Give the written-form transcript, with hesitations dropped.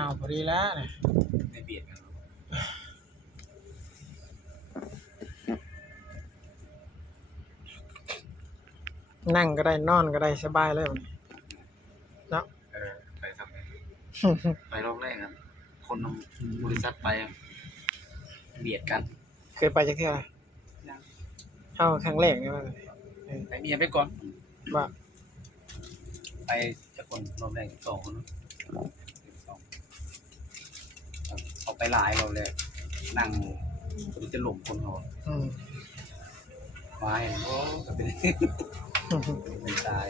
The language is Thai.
าวพอดีแล้วเนี่ย ไม่เบียดกัน นั่งก็ได้นอนก็ได้สบายเลยเนาะ ไปทำไปรอบแรกครับคนบริษัทไปเบียดกัน เคยไปจักเที่ยวเข้าครั้งแรกนี่ว่า ไปเมียไปก่อน ว่า ไปจะคนรอบแรก2 คนเขาไปหลายเราเลยนั่งจะหลงคนเขา อืม มาเห็นโอ้ก็เป็นเป็นตาย